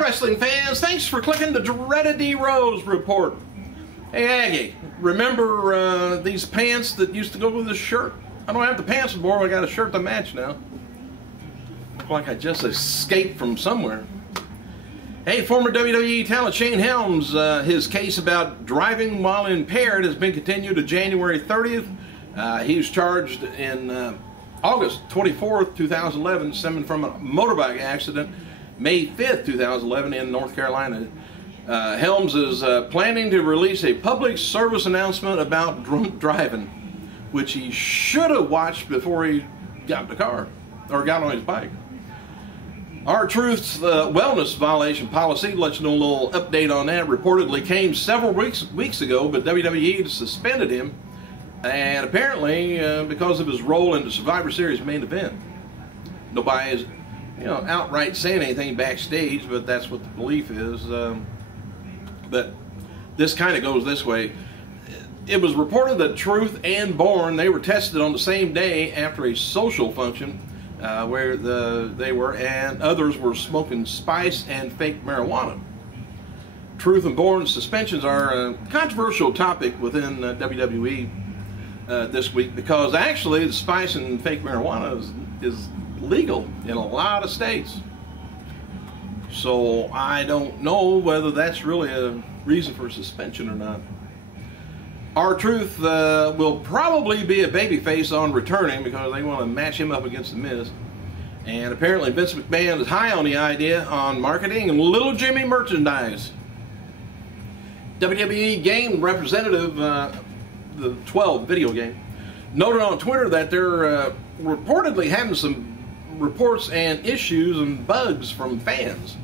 Hi wrestling fans, thanks for clicking the dreaded D Rose report. Hey Aggie, remember these pants that used to go with this shirt? I don't have the pants anymore, but I got a shirt to match now. Look like I just escaped from somewhere. Hey, former WWE talent Shane Helms, his case about driving while impaired has been continued to January 30th. He was charged in August 24th, 2011, stemming from a motorbike accident May 5th, 2011 in North Carolina. Helms is planning to release a public service announcement about drunk driving, which he should have watched before he got in the car or got on his bike. Our Truth's wellness violation policy, let you know a little update on that, reportedly came several weeks ago, but WWE suspended him, and apparently because of his role in the Survivor Series main event. Nobody is, outright saying anything backstage, but that's what the belief is. But this kind of goes this way. It was reported that Truth and Bourne, they were tested on the same day after a social function where they were, and others were smoking spice and fake marijuana. Truth and Bourne's suspensions are a controversial topic within WWE this week, because actually the spice and fake marijuana is legal in a lot of states. So I don't know whether that's really a reason for suspension or not. Our Truth will probably be a babyface on returning because they want to match him up against The Miz. And apparently Vince McMahon is high on the idea on marketing and Little Jimmy merchandise. WWE game representative, the 12 video game, noted on Twitter that they're reportedly having some reports and issues and bugs from fans.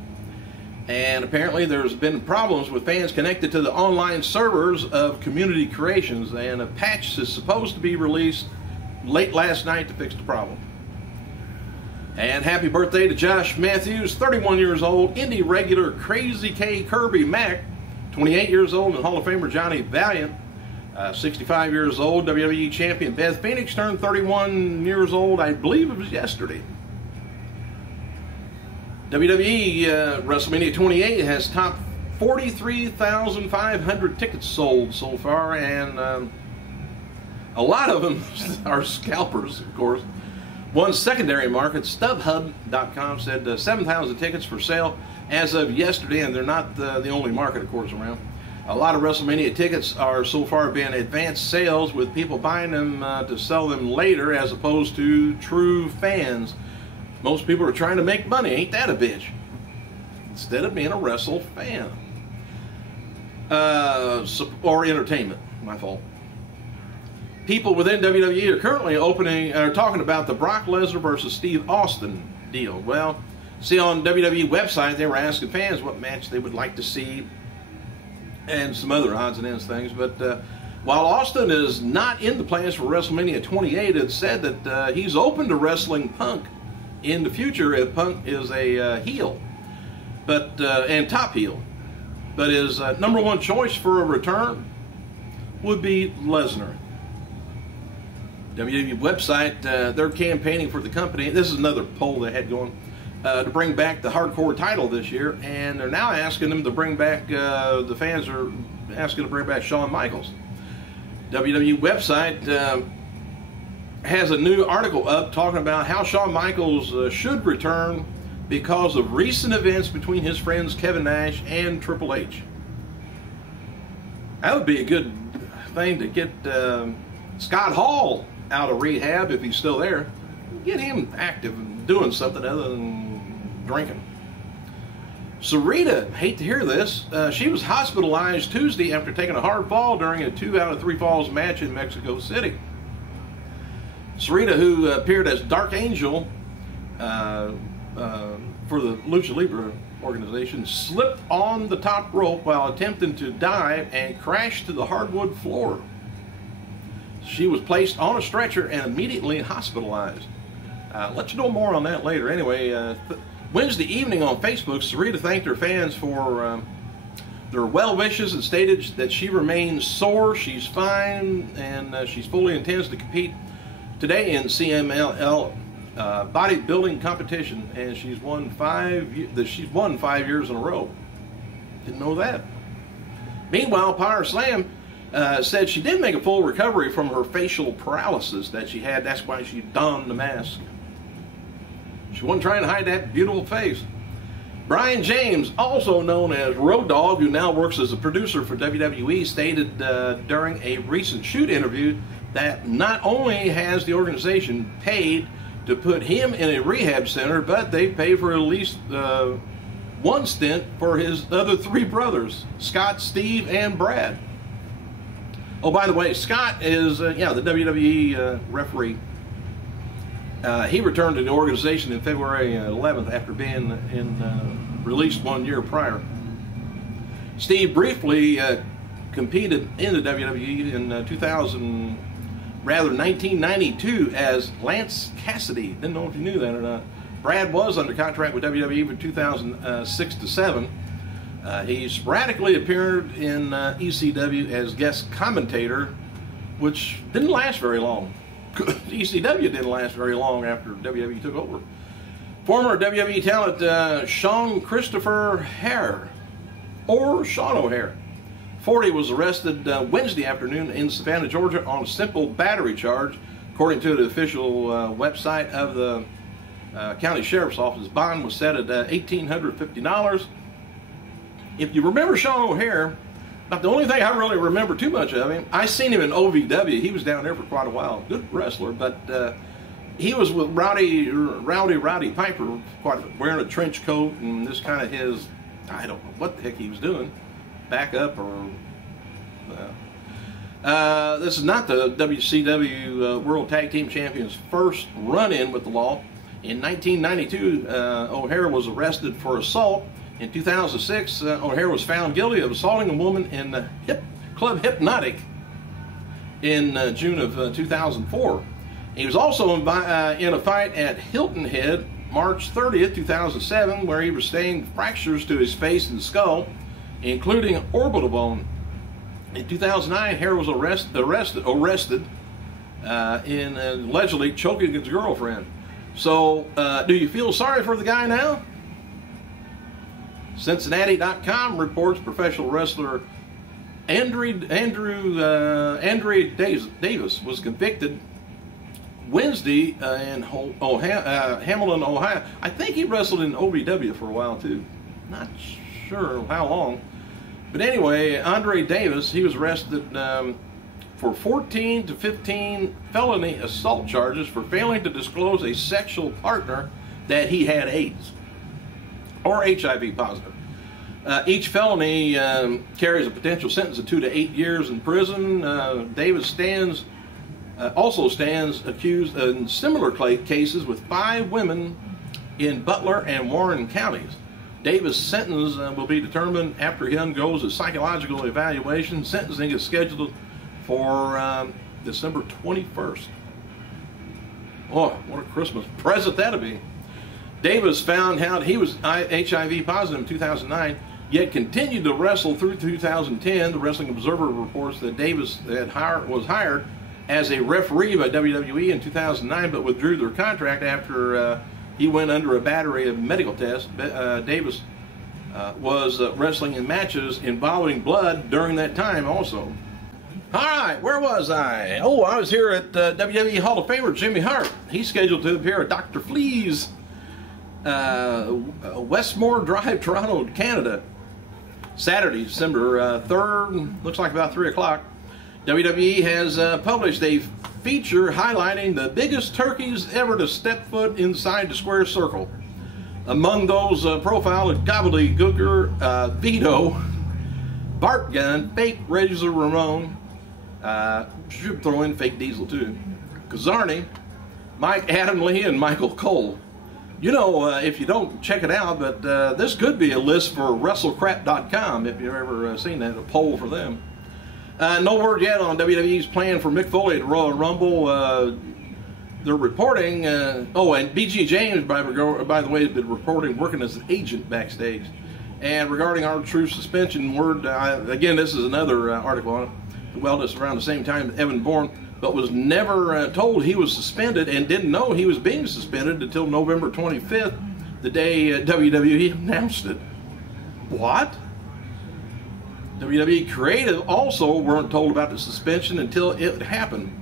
And apparently there's been problems with fans connected to the online servers of Community Creations, and a patch is supposed to be released late last night to fix the problem. And happy birthday to Josh Matthews, 31 years old, indie regular Crazy K Kirby Mac, 28 years old, and Hall of Famer Johnny Valiant, 65 years old, WWE Champion Beth Phoenix turned 31 years old, I believe it was yesterday. WWE WrestleMania 28 has topped 43,500 tickets sold so far, and a lot of them are scalpers, of course. One secondary market, StubHub.com, said 7,000 tickets for sale as of yesterday, and they're not the only market, of course, around. A lot of WrestleMania tickets are so far being advanced sales, with people buying them to sell them later as opposed to true fans. Most people are trying to make money, ain't that a bitch? Instead of being a wrestle fan. Or entertainment, my fault. People within WWE are currently talking about the Brock Lesnar versus Steve Austin deal. Well, see, on WWE website, they were asking fans what match they would like to see and some other odds and ends things. But while Austin is not in the plans for WrestleMania 28, it's said that he's open to wrestling Punk in the future if Punk is a heel, but and top heel. But his number one choice for a return would be Lesnar. WWE website, they're campaigning for the company. This is another poll they had going, to bring back the hardcore title this year, and they're now asking them to bring back, the fans are asking to bring back Shawn Michaels. WWE website has a new article up talking about how Shawn Michaels should return because of recent events between his friends Kevin Nash and Triple H. That would be a good thing to get Scott Hall out of rehab if he's still there. Get him active and doing something other than drinking. SARITA, hate to hear this, she was hospitalized Tuesday after taking a hard fall during a 2 out of 3 falls match in Mexico City. SARITA, who appeared as Dark Angel for the Lucha Libre organization, slipped on the top rope while attempting to dive and crashed to the hardwood floor. She was placed on a stretcher and immediately hospitalized. Let you know more on that later. Anyway, Wednesday evening on Facebook, SARITA thanked her fans for their well wishes and stated that she remains sore, she's fine, and she's fully intends to compete today in CMLL bodybuilding competition, and she's won 5 years in a row. Didn't know that. Meanwhile, Power Slam said she did make a full recovery from her facial paralysis that she had. That's why she donned the mask. She wasn't trying to hide that beautiful face. Brian James, also known as Road Dogg, who now works as a producer for WWE, stated during a recent shoot interview that not only has the organization paid to put him in a rehab center, but they pay for at least one stint for his other 3 brothers, Scott, Steve, and Brad. Oh, by the way, Scott is, the WWE referee. He returned to the organization in February 11th after being released 1 year prior. Steve briefly competed in the WWE in 1992 as Lance Cassidy. Didn't know if you knew that or not. Brad was under contract with WWE from 2006 to 7. He sporadically appeared in ECW as guest commentator, which didn't last very long. ECW didn't last very long after WWE took over. Former WWE talent Sean Christopher Hare, or Sean O'Hare, 40, was arrested Wednesday afternoon in Savannah, Georgia on a simple battery charge. According to the official website of the county sheriff's office, bond was set at $1,850. If you remember Sean O'Hare, not the only thing I really remember too much of him, I seen him in OVW. He was down there for quite a while. Good wrestler, but he was with Rowdy Piper, wearing a trench coat, and this kind of his, I don't know what the heck he was doing, back up or... this is not the WCW World Tag Team Champions' first run-in with the law. In 1992, O'Hare was arrested for assault. In 2006, O'Hare was found guilty of assaulting a woman in the Club Hypnotic in June of 2004. He was also in a fight at Hilton Head, March 30th, 2007, where he sustained fractures to his face and skull, including orbital bone. In 2009, Hare was arrested in allegedly choking his girlfriend. So, do you feel sorry for the guy now? Cincinnati.com reports professional wrestler Andre Davis was convicted Wednesday in Hamilton, Ohio. I think he wrestled in OVW for a while too. Not sure how long. But anyway, Andre Davis, he was arrested for 14 to 15 felony assault charges for failing to disclose a sexual partner that he had AIDS or HIV positive. Each felony carries a potential sentence of 2 to 8 years in prison. Davis also stands accused in similar cases with 5 women in Butler and Warren counties. Davis' sentence will be determined after he undergoes a psychological evaluation. Sentencing is scheduled for December 21st. Oh, what a Christmas present that'll be. Davis found out he was HIV positive in 2009, yet continued to wrestle through 2010. The Wrestling Observer reports that Davis was hired as a referee by WWE in 2009, but withdrew their contract after he went under a battery of medical tests. Davis was wrestling in matches involving blood during that time also. All right, where was I? Oh, I was here at WWE Hall of Famer Jimmy Hart. He's scheduled to appear at Dr. Flea's Westmore Drive, Toronto, Canada, Saturday, December 3rd, looks like about 3 o'clock. WWE has published a feature highlighting the biggest turkeys ever to step foot inside the square circle. Among those profiled, Gobbledygooker, Vito, Bart Gunn, Fake Razor Ramon, should throw in Fake Diesel too, Kazarni, Mike Adamle, and Michael Cole. You know, if you don't check it out, but this could be a list for WrestleCrap.com if you've ever seen that, a poll for them. No word yet on WWE's plan for Mick Foley at Royal Rumble. They're reporting, and BG James, by the way, has been reporting working as an agent backstage. And regarding our true suspension word, again, this is another article on it. Well, just around the same time, Evan Bourne. but was never told he was suspended and didn't know he was being suspended until November 25th, the day WWE announced it. What? WWE Creative also weren't told about the suspension until it happened.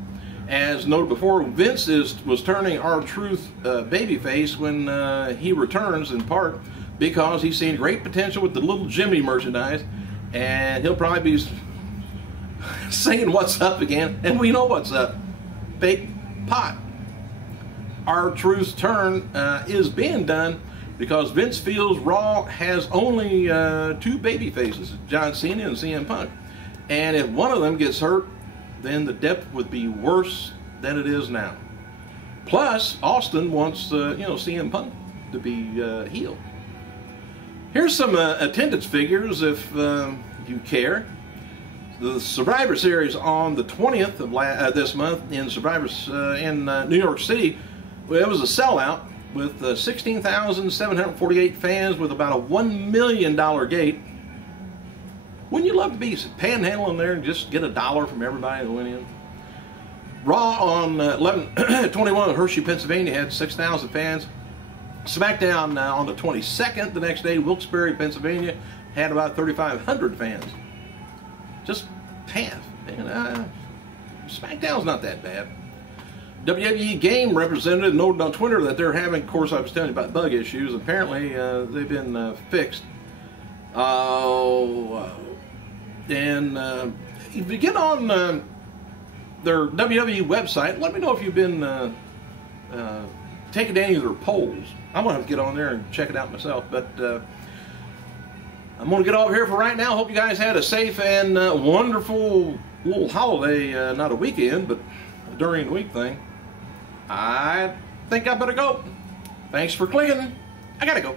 As noted before, Vince was turning R-Truth babyface when he returns, in part because he's seen great potential with the Little Jimmy merchandise, and he'll probably be singing "What's Up" again, and we know what's up. Fake pot. R-Truth's turn is being done because Vince feels Raw has only two baby faces, John Cena and CM Punk. And if one of them gets hurt, then the depth would be worse than it is now. Plus, Austin wants CM Punk to be heel. Here's some attendance figures if you care. The Survivor Series on the 20th of this month in in New York City, well, it was a sellout with 16,748 fans with about a $1 million gate. Wouldn't you love to be panhandling there and just get $1 from everybody that went in? Raw on 11/21 in Hershey, Pennsylvania had 6,000 fans. SmackDown on the 22nd, the next day, Wilkes-Barre, Pennsylvania, had about 3,500 fans. Just half. And, SmackDown's not that bad. WWE Game representative noted on Twitter that they're having, of course, I was telling you about bug issues. Apparently, they've been fixed. And if you get on their WWE website, let me know if you've been taking any of their polls. I'm going to have to get on there and check it out myself. But I'm going to get over here for right now. Hope you guys had a safe and wonderful little holiday, not a weekend, but during the week thing. I think I better go. Thanks for clicking. I gotta go.